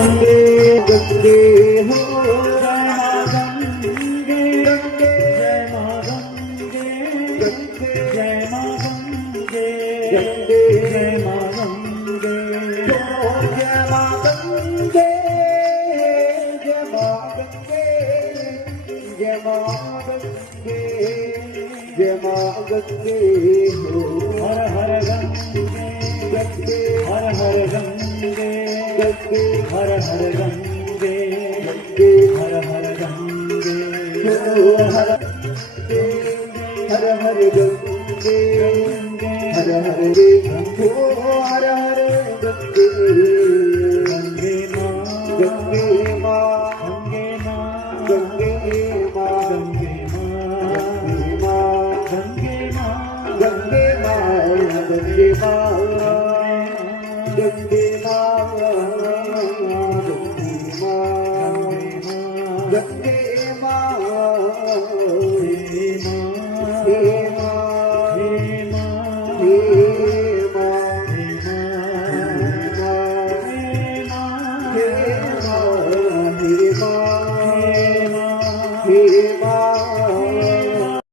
गंगे हो जय मां गंगे गंगे जय मां गंगे गंगे जय मां गंगे गंगे जय मां गंगे जय मां गंगे जय मां गंगे जय मां गंगे जय मां गंगे हो हर हर गंगे गंगे हर हर गंगे गंगे हर हर गंगे गंगे हर हर गंगे हर हर हर गंगे हर हर गंगे हर हर गंगे गंगे माँ गंगे माँ गंगे माँ गंगे माँ गंगे माँ गंगे माँ गंगे माँ गंगे माँ गंगे माँ गंगे माँ हे माँ हे माँ हे माँ